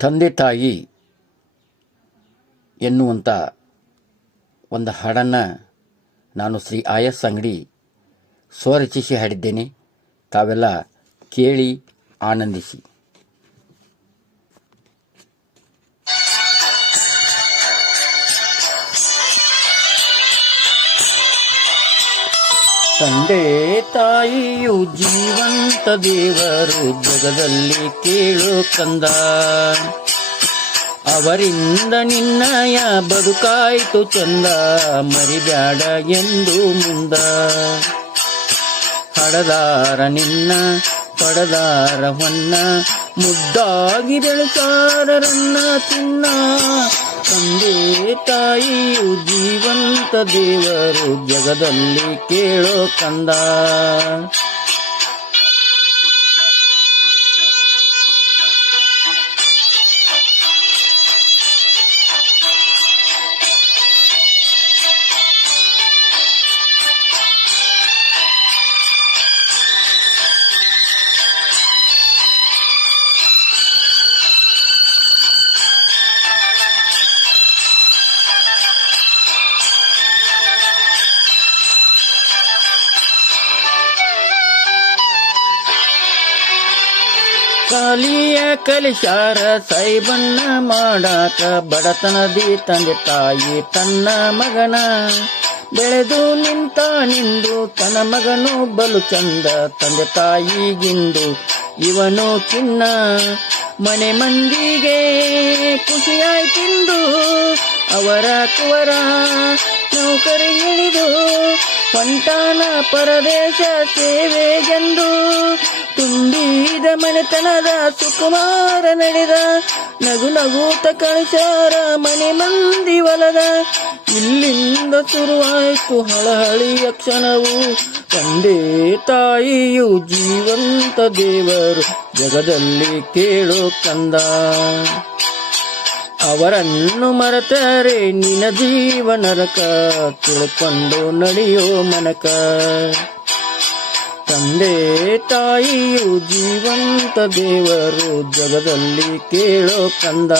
ತಂದೆ ತಾಯಿ ಎನ್ನುವಂಥ ಒಂದು ಹಾಡನ್ನು ನಾನು ಶ್ರೀ ಆಯಸ್ ಅಂಗಡಿ ಸ್ವರಚಿಸಿ ಹಾಡಿದ್ದೇನೆ. ತಾವೆಲ್ಲ ಕೇಳಿ ಆನಂದಿಸಿ. ತಂದೆ ತಾಯಿಯು ಜೀವಂತ ದೇವರು, ಜಗದಲ್ಲಿ ಕೇಳು ಕಂದ. ಅವರಿಂದ ನಿನ್ನಯ ಬದುಕಾಯ್ತು ಚಂದ, ಮರಿಬ್ಯಾಡ ಎಂದು ಮುಂದ. ಹಡದಾರ ನಿನ್ನ ಪಡದಾರ ಹೊನ್ನ, ಮುದ್ದಾಗಿ ಬೆಳೆಸಾರರನ್ನ ತಿನ್ನ. ತಂದೆ ತಾಯಿಯು ಜೀವಂತ ದೇವರು, ಜಗದಲ್ಲಿ ಕೇಳೋ ಕಂದ. ಕಾಲಿಯ ಕಲಿಸಾರ ಸೈಬನ್ನ ಮಾಡಾಕ, ಬಡತನದಿ ತಂದೆ ತಾಯಿ ತನ್ನ ಮಗನ. ಬೆಳೆದು ನಿಂತ ನಿಂದು ತನ್ನ ಮಗನು ಬಲು ಚಂದ, ತಂದೆ ತಾಯಿಗಿಂದು ಇವನು ಚಿನ್ನ. ಮನೆ ಮಂದಿಗೆ ಖುಷಿಯಾಯ್ತಿಂದು, ಅವರ ಕುವರ ನೌಕರಿ ಹಿಡಿದು ಹೊಂಟಾನ ಪರದೇಶ ಸೇವೆಗೆಂದು. ತುಂಬಿದ ಮನೆತನದ ಸುಕುಮಾರ ನಡೆದ, ನಗು ನಗೂತ ಕಳಿಸಾರ ಮನೆ ಮಂದಿ ಹೊಲದ. ಇಲ್ಲಿಂದ ಶುರುವಾಯ್ತು ಹಳಹಳಿಯ ಕ್ಷಣವು, ತಂದೆ ತಾಯಿಯು ಜೀವಂತ ದೇವರು, ಜಗದಲ್ಲಿ ಕೇಳೋ ಕಂದ. ಅವರನ್ನು ಮರೆತರೆ ನಿನ್ನ ಜೀವನರಕ, ತಿಳ್ಕೊಂಡು ನಡೆಯೋ ಮನಕ. ತಂದೆ ತಾಯಿಯು ಜೀವಂತ ದೇವರು, ಜಗದಲ್ಲಿ ಕೇಳೋ ಕಂದ.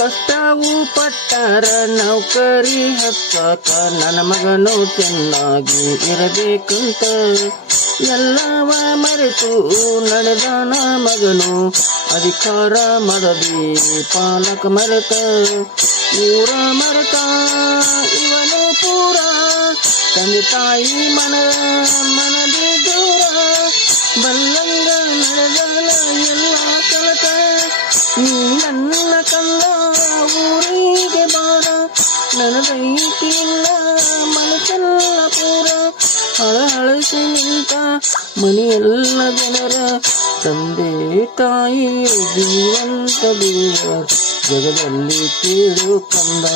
ಕಷ್ಟವು ಪಟ್ಟರ ನೌಕರಿ ಹತ್ತಾಕ, ನನ್ನ ಮಗನು ಚೆನ್ನಾಗಿ ಇರಬೇಕಂತ. ಎಲ್ಲವ ಮರೆತು ನಡೆದಾನ ಮಗನು, ಅಧಿಕಾರ ಮರದಿ ಪಾಲಕ ಮರೆತ. ಊರ ಮರೆತ ಇವನು ಪೂರ, ತಂದೆ ತಾಯಿ ಮನದಿ ದೂರ. ಬಲ್ಲಂಗ ನಡೆದಾನ ಎಲ್ಲ ಕಲತ, ನೀ ನನ್ನ ಕಂದ ಊರಿಗೆ ಬಾರ. ನನಗೈತಿ ಇಲ್ಲ ಮನಸ್ಸೆಲ್ಲ ಪೂರ, ಹಳಹಳಿಸಿ ನಿಂತ ಮನೆಯೆಲ್ಲ ಜನರ. ತಂದೆ ತಾಯಿಯು ಜೀವಂತ ದೇವರು, ಜಗದಲ್ಲಿ ಕೇಳು ಕಂದ.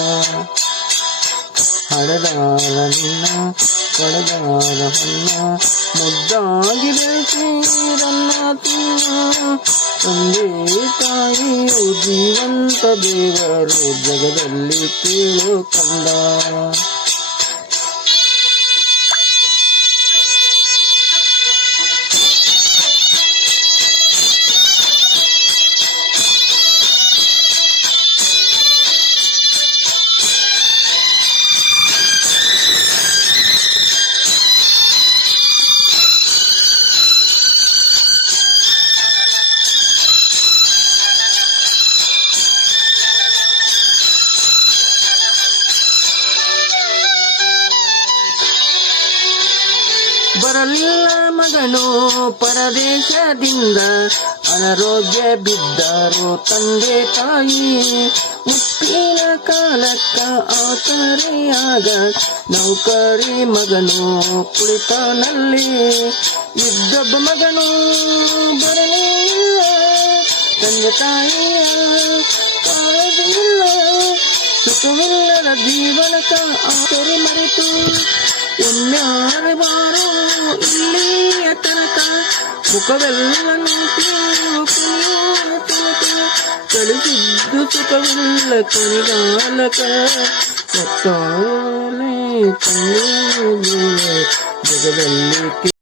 ಹಡದಾರ ನಿನ್ನ ಕಡದಾರ ಹೊನ್ನ, ಮುದ್ದಾಗಿ ಬೆಳೆಸಿರನ್ನ ತಿನ್ನ. ತಂದೆ ತಾಯಿಯು ಜೀವಂತ ದೇವರು, ಜಗದಲ್ಲಿ ಕೇಳು ಕಂದ. ಬರಲಿಲ್ಲ ಮಗನು ಪರದೇಶದಿಂದ, ಅನಾರೋಗ್ಯ ಬಿದ್ದರು ತಂದೆ ತಾಯಿ. ಈನ ಕಾಲಕ್ಕ ಆತರೆಯಾಗ ನೌಕರಿ ಮಗನು ಕುಳಿತನಲ್ಲಿ ಇದ್ದೊಬ್ಬ ಮಗನು ಬರಲಿಲ್ಲ ತಂದೆ ತಾಯಿಯ ಕಾಳಜಿಯಿಲ್ಲ ಸುಖವಿಲ್ಲದ ಜೀವನಕ ಆತರೆ ಮರೆತು ಒಮ್ಮ್ಯಾರೆ ಬಾರೋ ಇಲ್ಲಿಯ ತನಕ ಮುಖವೆಲ್ಲ ಕಳಿಸಿದ್ದು ಸುಖವಿಲ್ಲ ಕೊನೆಗಾಲಕ ಸತ್ತಾಳೆ ತಂದೆ ಜಗದಲ್ಲಿ